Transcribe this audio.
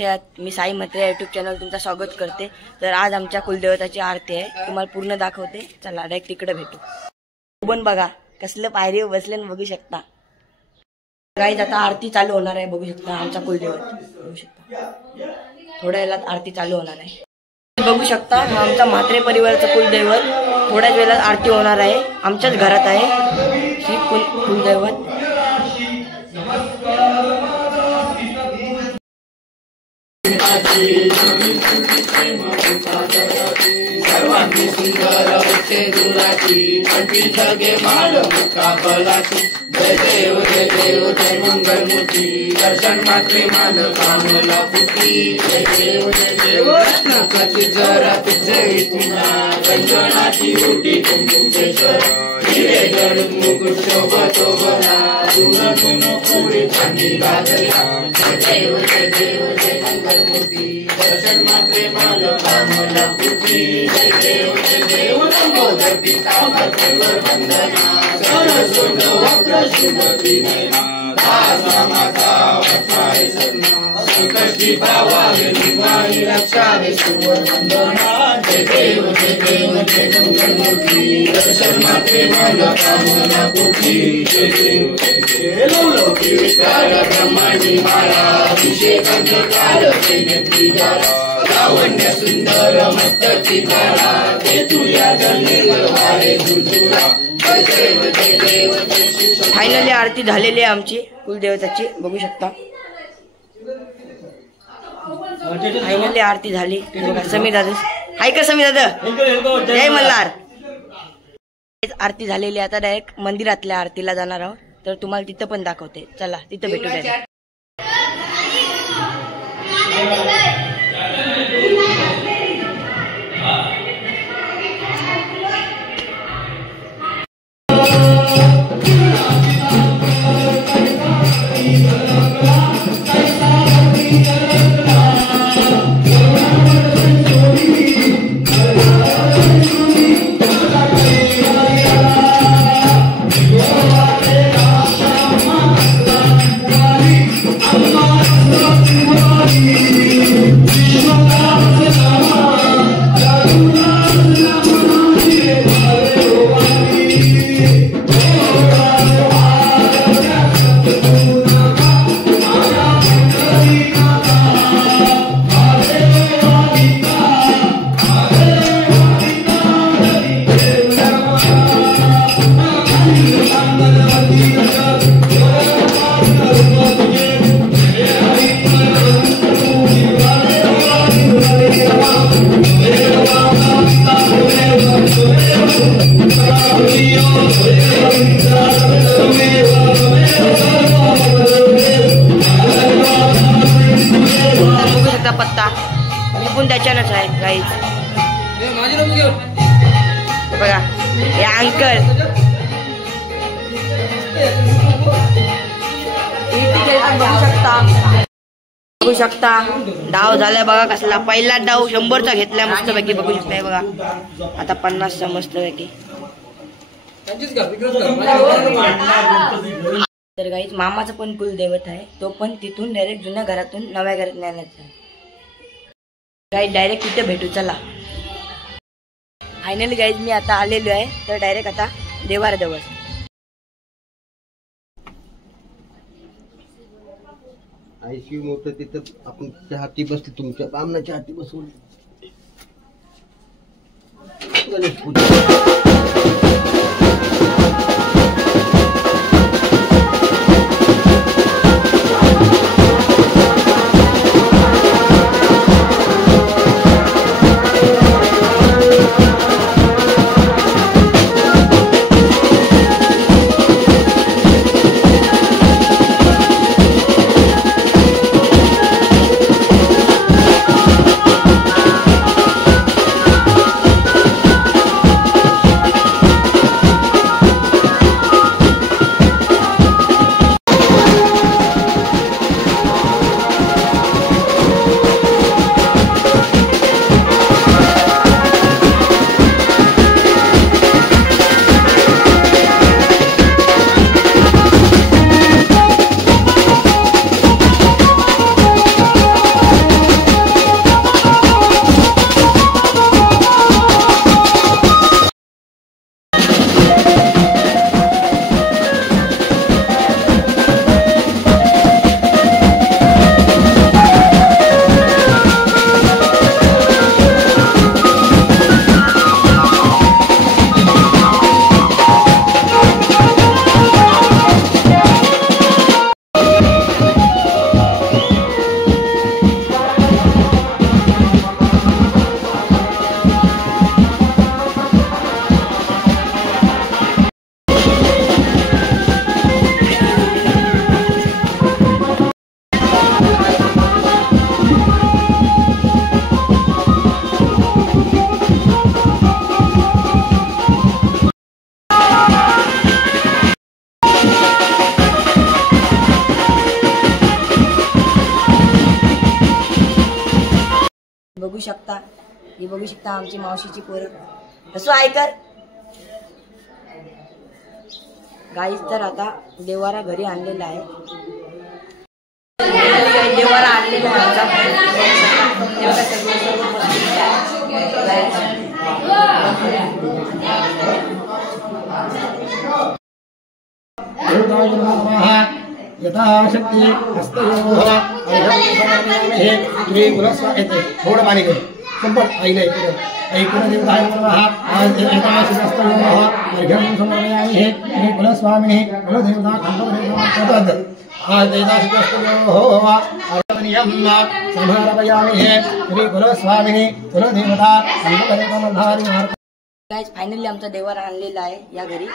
मी Sai Mhatre YouTube channel तुमचं स्वागत करते। तर आज आमच्या कुलदेवताची आरती आहे, तुम्हाला पूर्ण दाखवते। चला डायरेक्ट तिकडे भेटू। पण बघा कसलं पायरीवर बसले बघू शकता गाईज। आता आरती चालू होणार आहे, बघू शकता आमचा कुलदेवत बघू शकता। थोड्या वेळात आरती चालू होणार आहे, बघू शकता आमचा म्हात्रे परिवाराचं कुलदैवत। थोड्याच वेळात आरती होणार आहे, आमच्याच घरात आहे ही कुलदैवत। सर्वांनी सुंदर होते दुराची कंठी जगे माळ मुक्काबलाची। जय देव जय मंगलमूर्ती दर्शन मात्रे माल कामला पुटी। जय देव नकाची जरा तुझे तुला रंजनाची उटी कुंकुमेश्वर हिरे जड मुकुट शोभतो बना तुन तुन पुरी चांदी गाजल्या। जय देव जय मंगलमूर्ती दर्शन मात्रे माल कामला पुटी। जय देव लंबोदर पितांबर सर्व वंदना सरस्वत वक्र शुभ विनयना दासा माता वत्साय सन्ना संकष्टी पावावे निवारी रक्षावे सुवंदना। जय देव जय मंगलमूर्ती दर्शन मात्रे माल कामला पुटी। जय देव लौलौकी विकार ब्रह्मांडी माया अभिषेकांत काल नेत्री जाला। लावण्य सुंदर मस्तकी तारा ते तुया जनेवर वारे झुळझुळा। जय देव फायनली आरती झालेली आहे आमची कुलदेवताची, बघू शकता। फायनली आरती झाली बघा। समीर दादा हाय का? समीर दादा जय मल्हार। आरती झालेली, आता डायरेक्ट मंदिरातल्या आरतीला जाणार आहोत, तर तुम्हाला तिथं पण दाखवते। चला तिथं भेटू डायरेक्ट। पत्ता मी पण त्याच्यानच आहे गाईज। बघा हे अंकल बघू शकता। डाव झालाय बघा कसला, पहिला डाव 100चा घेतलाय मस्त पैकी, बघू शकताय बघा। आता 50चा मस्त पैकी। तर गाईज मामाचं पण कुलदैवत आहे, तो पण तिथून डायरेक्ट जुन्या घरातून नव्या घरात नेण्याचा आहे। गाईज डायरेक्ट तिथे भेटू चला। फायनली गाईज मी आता आलेलो आहे, तर डायरेक्ट आता देवाऱ्याजवळ। आयसीयू मोठं तिथं आपण हाती बसली, तुमच्या बामणाच्या हाती बसवली। गणेश पूजा बघू शकता, ही बघू शकता आमची मावशीची पोरं कसं ऐकर गाईस. तर आता देवारा घरी आणलेला आहे, देवारा आणलेला आहे आमचा. यथाशक्ती हस्तयोः श्री कुलस्वामिने थोडं पाणी घेऊन संपत आईला ऐकून देवताय नमः. आज यथाशक्ती हस्तयोः अर्घ्यं समर्पयामि श्री कुलस्वामिने कुलदेवता खंडोदेवता. आज यथाशक्ती हस्तयोः अर्घ्यं समर्पयामि श्री कुलस्वामिने कुलदेवता खंडोदेवता. गाईस फायनली आमचा देवारा आणलेला आहे या घरी.